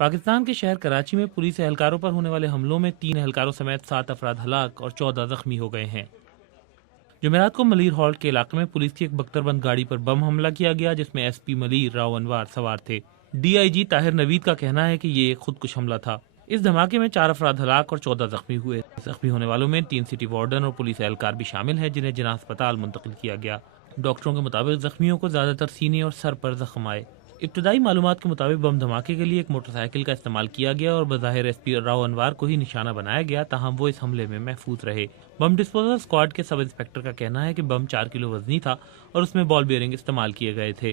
پاکستان کے شہر کراچی میں پولیس اہلکاروں پر ہونے والے حملوں میں 3 اہلکاروں سمیت 7 افراد ہلاک اور 14 زخمی ہو گئے ہیں۔ جمعرات کو ملیر ہالٹ کے علاقے میں پولیس کی ایک بختر بند گاڑی پر بم حملہ کیا گیا جس میں ایس پی ملیر راؤ انوار سوار تھے۔ ڈی آئی جی طاہر نوید کا کہنا ہے کہ یہ ایک خودکش حملہ تھا۔ اس دھماکے میں 4 افراد ہلاک اور 14 زخمی ہوئے۔ زخمی ہونے والوں میں 3 سٹی وارڈن اور پولیس اہلکار بھی شامل ہیں جنہیں جناح اسپتال منتقل کیا گیا۔ ڈاکٹروں کے مطابق زخمیوں کو زیادہ تر سینے اور سر پر زخم آئے۔ ابتدائی معلومات کے مطابق بم دھماکے کے لیے ایک موٹر سائیکل کا استعمال کیا گیا اور بظاہر ایس پی راؤ انوار کو ہی نشانہ بنایا گیا، تاہم وہ اس حملے میں محفوظ رہے۔ بم ڈسپوزل اسکواڈ کے سب انسپکٹر کا کہنا ہے کہ بم 4 کلو وزنی تھا اور اس میں بال بیئرنگ استعمال کیے گئے تھے۔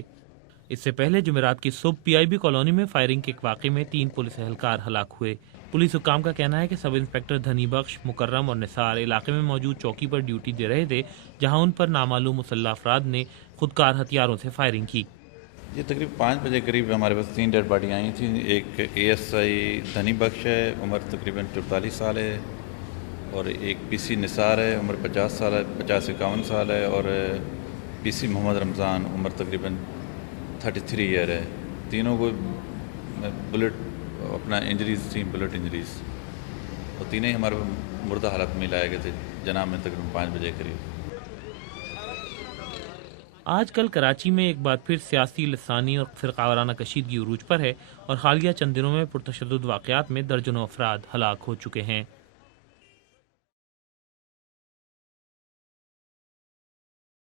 اس سے پہلے جمعرات کی صبح پی آئی بی کالونی میں فائرنگ کے ایک واقعے میں 3 پولیس اہلکار ہلاک ہوئے۔ پولیس حکام کا کہنا ہے کہ سب انسپکٹر دھنی بخش، مکرم اور نثار علاقے میں موجود چوکی پر ڈیوٹی دے رہے تھے جہاں ان پر نامعلوم مسلح افراد نے خودکار ہتھیاروں سے فائرنگ کی۔ یہ تقریباً 5 بجے قریب ہمارے پاس 3 ڈیڈ باڈی آئی تھیں۔ ایک اے ایس آئی دھنی بخش ہے، عمر تقریباً 44 سال ہے، اور ایک پی سی نثار ہے، عمر 50 سال ہے، 50-51 سال ہے، اور پی سی محمد رمضان، عمر تقریباً 33 ایئر ہے۔ تینوں کو بلٹ اپنا انجریز تھیں، بلٹ انجریز، اور تینوں ہی ہمارے مردہ حالت میں لائے گئے تھے جناح میں تقریباً 5 بجے قریب۔ آج کل کراچی میں ایک بار پھر سیاسی، لسانی اور فرقہ وارانہ کشیدگی عروج پر ہے اور حالیہ چند دنوں میں پرتشدد واقعات میں درجنوں افراد ہلاک ہو چکے ہیں۔